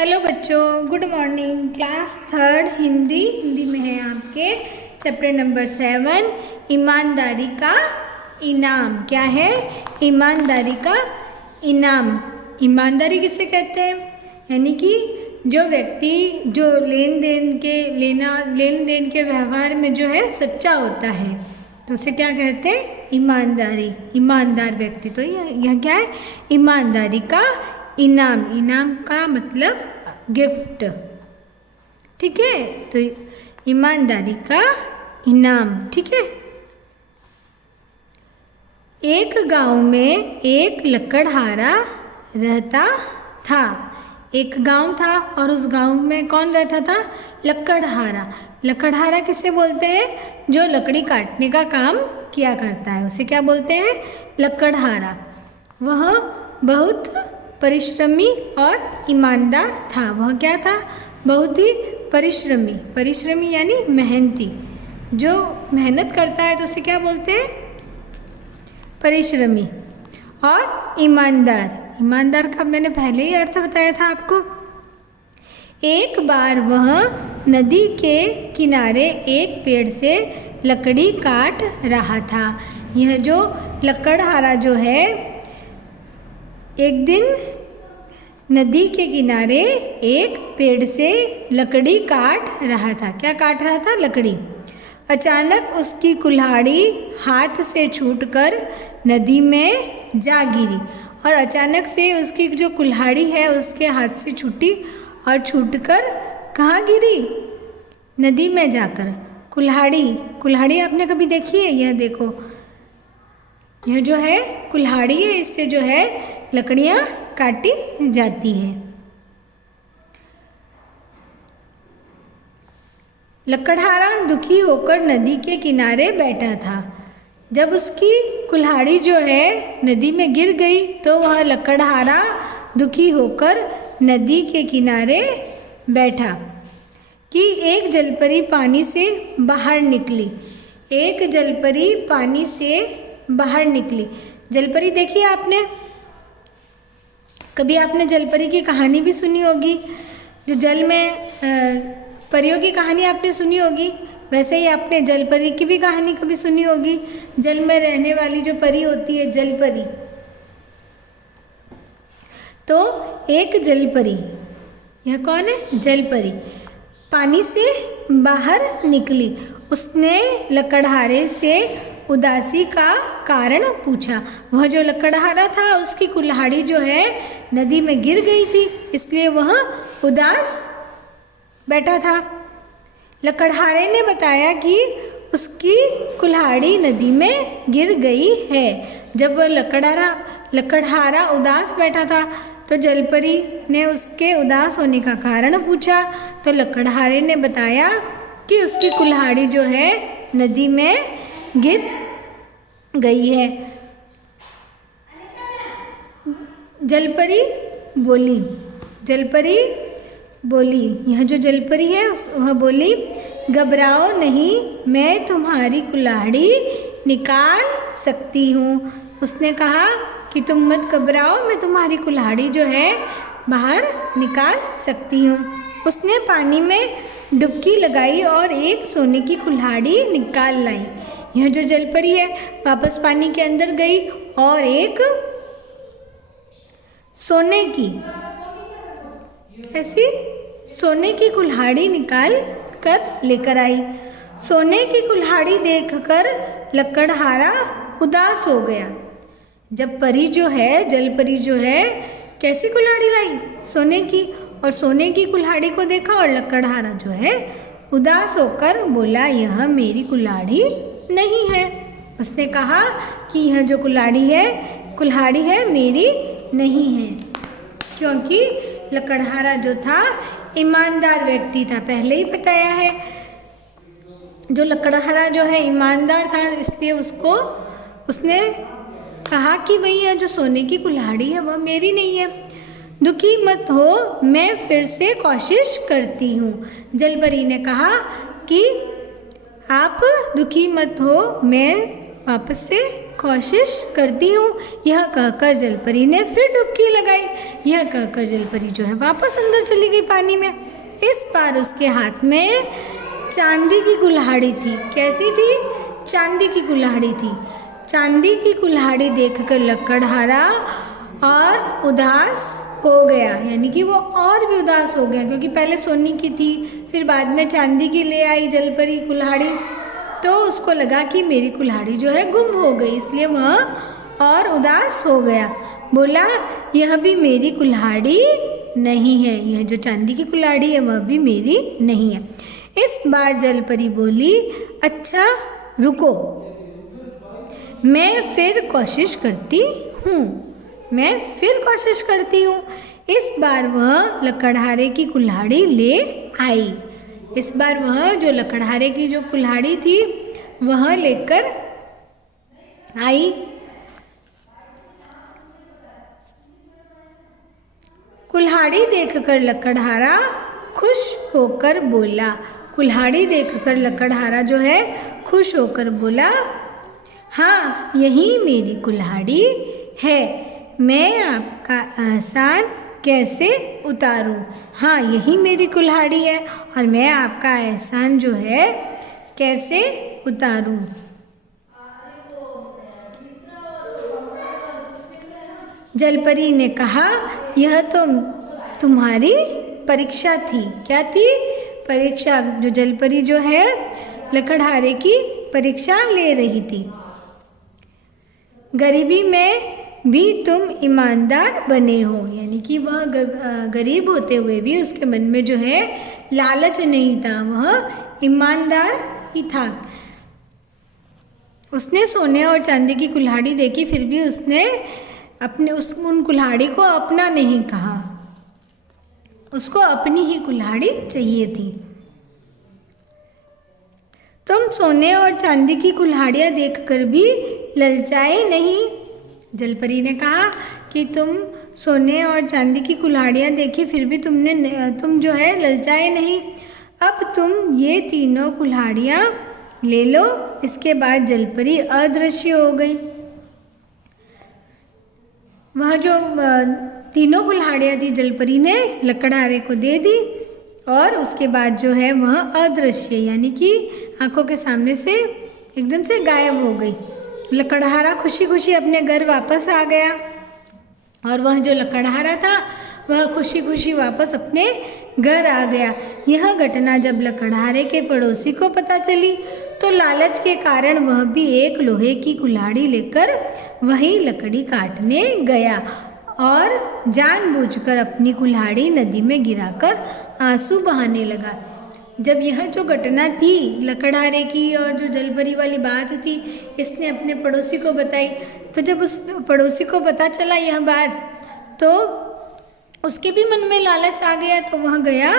Hello बच्चों, good morning. Class third Hindi में है आपके चैप्टर नंबर 7 ईमानदारी का इनाम। क्या है? ईमानदारी का इनाम। ईमानदारी किसे कहते हैं? यानी कि जो व्यक्ति जो लेन देन के व्यवहार में जो है सच्चा होता है तो उसे क्या कहते हैं? ईमानदारी। ईमानदार व्यक्ति। तो यह क्या है? ईमानदारी का इनाम। इनाम का मतलब गिफ्ट। ठीक है, तो ईमानदारी का इनाम। ठीक है। एक गांव में एक लकड़हारा रहता था। एक गांव था और उस गांव में कौन रहता था? लकड़हारा। लकड़हारा किसे बोलते हैं? जो लकड़ी काटने का काम किया करता है उसे क्या बोलते हैं? लकड़हारा। वह बहुत परिश्रमी और ईमानदार था। वह क्या था? बहुत ही परिश्रमी। परिश्रमी यानी मेहनती। जो मेहनत करता है तो उसे क्या बोलते हैं? परिश्रमी। और ईमानदार। ईमानदार का मैंने पहले ही अर्थ बताया था आपको। एक बार वह नदी के किनारे एक पेड़ से लकड़ी काट रहा था। यह जो लकड़हारा जो है एक दिन नदी के किनारे एक पेड़ से लकड़ी काट रहा था। क्या काट रहा था? लकड़ी। अचानक उसकी कुल्हाड़ी हाथ से छूटकर नदी में जा गिरी और अचानक से उसकी जो कुल्हाड़ी है उसके हाथ से छूटी और छूटकर कहाँ गिरी? नदी में जाकर। कुल्हाड़ी आपने कभी देखी है? यह देखो, यह जो है कुल्हाड़ी है, इससे जो है लकड़ियाँ काटी जाती हैं। लकड़हारा दुखी होकर नदी के किनारे बैठा था। जब उसकी कुल्हाड़ी जो है नदी में गिर गई तो वह लकड़हारा दुखी होकर नदी के किनारे बैठा कि एक जलपरी पानी से बाहर निकली। एक जलपरी पानी से बाहर निकली। जलपरी देखी आपने? कभी आपने जलपरी की कहानी भी सुनी होगी। जो जल में परियों की कहानी आपने सुनी होगी, वैसे ही आपने जलपरी की भी कहानी कभी सुनी होगी। जल में रहने वाली जो परी होती है, जलपरी। तो एक जलपरी, यह कौन है? जलपरी पानी से बाहर निकली। उसने लकड़हारे से उदासी का कारण पूछा। वह जो लकड़हारा था उसकी कुल्हाड़ी जो है नदी में गिर गई थी, इसलिए वह उदास बैठा था। लकड़हारे ने बताया कि उसकी कुल्हाड़ी नदी में गिर गई है। जब वह लकड़हारा उदास बैठा था तो जलपरी ने उसके उदास होने का कारण पूछा तो लकड़हारे ने बताया कि उसकी कुल्हाड़ी जो है नदी में गिर गई है। जलपरी बोली, यह जो जलपरी है वह बोली, घबराओ नहीं, मैं तुम्हारी कुल्हाड़ी निकाल सकती हूँ। उसने कहा कि तुम मत घबराओ, मैं तुम्हारी कुल्हाड़ी जो है बाहर निकाल सकती हूँ। उसने पानी में डुबकी लगाई और एक सोने की कुल्हाड़ी निकाल लाई। यह जो जलपरी है वापस पानी के अंदर गई और एक सोने की कुल्हाड़ी निकाल कर लेकर आई। सोने की कुल्हाड़ी देखकर लकड़हारा उदास हो गया। जब जलपरी जो है कैसी कुल्हाड़ी लाई? सोने की। और सोने की कुल्हाड़ी को देखा और लकड़हारा जो है उदास होकर बोला, यह मेरी कुल्हाड़ी नहीं है। उसने कहा कि यह जो कुल्हाड़ी है मेरी नहीं है, क्योंकि लकड़हारा जो था ईमानदार व्यक्ति था। पहले ही बताया है, जो लकड़हारा जो है ईमानदार था, इसलिए उसने कहा कि भाई यह जो सोने की कुल्हाड़ी है वह मेरी नहीं है। दुखी मत हो, मैं फिर से कोशिश करती हूँ। जलपरी ने कहा कि आप दुखी मत हो, मैं वापस से कोशिश करती हूँ। यह कहकर जलपरी ने फिर डुबकी लगाई। यह कहकर जलपरी जो है वापस अंदर चली गई पानी में। इस बार उसके हाथ में चांदी की कुल्हाड़ी थी। कैसी थी? चांदी की कुल्हाड़ी थी। चांदी की कुल्हाड़ी देखकर लकड़हारा और उदास हो गया, यानी कि वो और भी उदास हो गया, क्योंकि पहले सोने की थी, फिर बाद में चांदी की ले आई जलपरी कुल्हाड़ी। तो उसको लगा कि मेरी कुल्हाड़ी जो है गुम हो गई, इसलिए वह और उदास हो गया। बोला, यह भी मेरी कुल्हाड़ी नहीं है, यह जो चांदी की कुल्हाड़ी है वह भी मेरी नहीं है। इस बार जलपरी बोली, अच्छा रुको, मैं फिर कोशिश करती हूँ, मैं फिर कोशिश करती हूँ। इस बार वह लकड़हारे की कुल्हाड़ी ले आई। इस बार वह जो लकड़हारे की जो कुल्हाड़ी थी वह लेकर आई। कुल्हाड़ी देखकर लकड़हारा खुश होकर बोला। कुल्हाड़ी देखकर लकड़हारा जो है खुश होकर बोला, हाँ यही मेरी कुल्हाड़ी है, मैं आपका एहसान कैसे उतारूं? हाँ यही मेरी कुल्हाड़ी है और मैं आपका एहसान जो है कैसे उतारूं? जलपरी ने कहा, यह तो तुम्हारी परीक्षा थी। क्या थी? परीक्षा। जो जलपरी जो है लकड़हारे की परीक्षा ले रही थी। गरीबी में भी तुम ईमानदार बने हो, यानी कि वह गरीब होते हुए भी उसके मन में जो है लालच नहीं था, वह ईमानदार ही था। उसने सोने और चांदी की कुल्हाड़ी देखी, फिर भी उसने उन कुल्हाड़ी को अपना नहीं कहा, उसको अपनी ही कुल्हाड़ी चाहिए थी। तुम सोने और चांदी की कुल्हाड़ियाँ देखकर भी ललचाए नहीं। जलपरी ने कहा कि तुम सोने और चांदी की कुल्हाड़ियाँ देखी, फिर भी तुम जो है ललचाए नहीं। अब तुम ये तीनों कुल्हाड़ियाँ ले लो। इसके बाद जलपरी अदृश्य हो गई। वह जो तीनों कुल्हाड़ियाँ थी जलपरी ने लकड़हारे को दे दी और उसके बाद जो है वह अदृश्य, यानी कि आंखों के सामने से एकदम से गायब हो गई। लकड़हारा खुशी खुशी अपने घर वापस आ गया और वह जो लकड़हारा था वह खुशी खुशी वापस अपने घर आ गया। यह घटना जब लकड़हारे के पड़ोसी को पता चली तो लालच के कारण वह भी एक लोहे की कुल्हाड़ी लेकर वही लकड़ी काटने गया और जानबूझकर अपनी कुल्हाड़ी नदी में गिराकर आंसू बहाने लगा। जब यह जो घटना थी लकड़हारे की और जो जलपरी वाली बात थी, इसने अपने पड़ोसी को बताई। तो जब उस पड़ोसी को पता चला यह बात, तो उसके भी मन में लालच आ गया। तो वह गया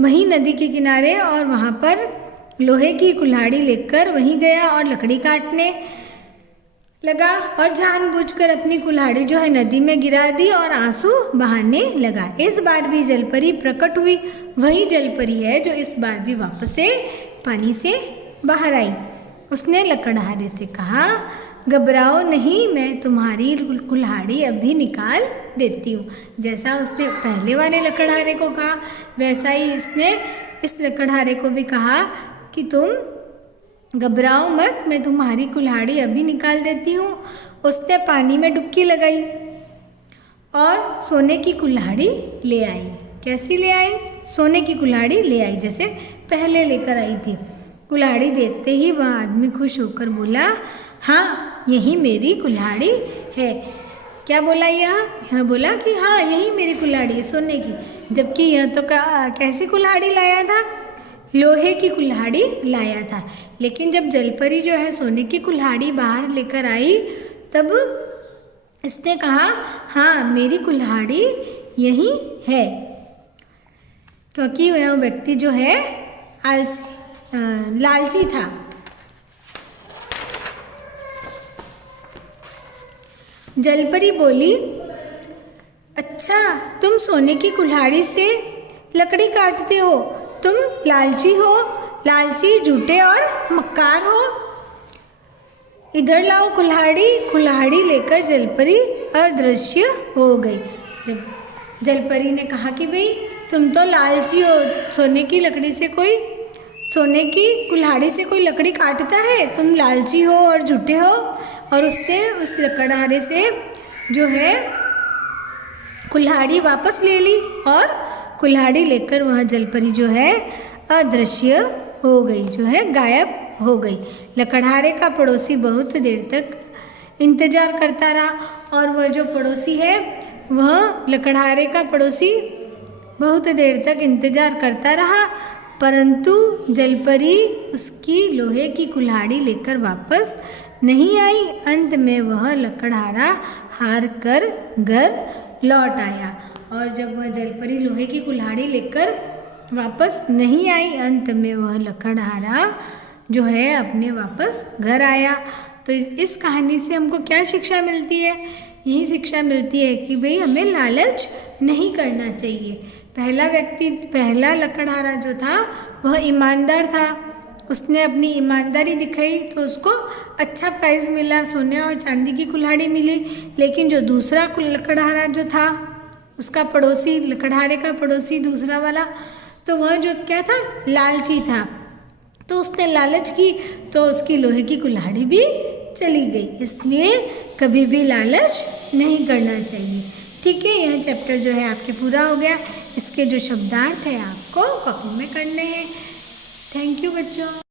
वहीं नदी के किनारे और वहाँ पर लोहे की कुल्हाड़ी लेकर वहीं गया और लकड़ी काटने लगा और जानबूझकर अपनी कुल्हाड़ी जो है नदी में गिरा दी और आंसू बहाने लगा। इस बार भी जलपरी प्रकट हुई। वही जलपरी है जो इस बार भी वापस से पानी से बाहर आई। उसने लकड़हारे से कहा, घबराओ नहीं, मैं तुम्हारी कुल्हाड़ी अभी निकाल देती हूँ। जैसा उसने पहले वाले लकड़हारे को कहा वैसा ही इसने इस लकड़हारे को भी कहा कि तुम घबराओ मत, मैं तुम्हारी कुल्हाड़ी अभी निकाल देती हूँ। उसने पानी में डुबकी लगाई और सोने की कुल्हाड़ी ले आई। कैसी ले आई? सोने की कुल्हाड़ी ले आई, जैसे पहले लेकर आई थी। कुल्हाड़ी देखते ही वह आदमी खुश होकर बोला, हाँ यही मेरी कुल्हाड़ी है। क्या बोला यह बोला कि हाँ यही मेरी कुल्हाड़ी है सोने की, जबकि यह तो कैसी कुल्हाड़ी लाया था? लोहे की कुल्हाड़ी लाया था। लेकिन जब जलपरी जो है सोने की कुल्हाड़ी बाहर लेकर आई तब इसने कहा, हाँ मेरी कुल्हाड़ी यही है, क्योंकि वह व्यक्ति जो है लालची था। जलपरी बोली, अच्छा तुम सोने की कुल्हाड़ी से लकड़ी काटते हो, तुम लालची हो, लालची, झूठे और मक्कार हो। इधर लाओ कुल्हाड़ी, कुल्हाड़ी लेकर जलपरी अदृश्य हो गई। जब जलपरी ने कहा कि भाई तुम तो लालची हो, सोने की लकड़ी से कोई, सोने की कुल्हाड़ी से कोई लकड़ी काटता है, तुम लालची हो और झूठे हो। और उसने उस लकड़हारे से जो है कुल्हाड़ी वापस ले ली और कुल्हाड़ी लेकर वह जलपरी जो है अदृश्य हो गई, जो है गायब हो गई। लकड़हारे का पड़ोसी बहुत देर तक इंतज़ार करता रहा और वह जो पड़ोसी है वह लकड़हारे का पड़ोसी बहुत देर तक इंतज़ार करता रहा, परंतु जलपरी उसकी लोहे की कुल्हाड़ी लेकर वापस नहीं आई। अंत में वह लकड़हारा हार कर घर लौट आया। और जब वह जलपरी लोहे की कुल्हाड़ी लेकर वापस नहीं आई, अंत में वह लकड़हारा जो है अपने वापस घर आया। तो इस कहानी से हमको क्या शिक्षा मिलती है? यही शिक्षा मिलती है कि भाई हमें लालच नहीं करना चाहिए। पहला लकड़हारा जो था वह ईमानदार था, उसने अपनी ईमानदारी दिखाई तो उसको अच्छा प्राइज़ मिला, सोने और चांदी की कुल्हाड़ी मिली। लेकिन जो दूसरा लकड़हारा जो था, उसका पड़ोसी, लकड़हारे का पड़ोसी दूसरा वाला, तो वह जो क्या था, लालची था। तो उसने लालच की तो उसकी लोहे की कुल्हाड़ी भी चली गई। इसलिए कभी भी लालच नहीं करना चाहिए। ठीक है, यह चैप्टर जो है आपके पूरा हो गया। इसके जो शब्दार्थ है आपको कॉपी में करने हैं। थैंक यू बच्चों।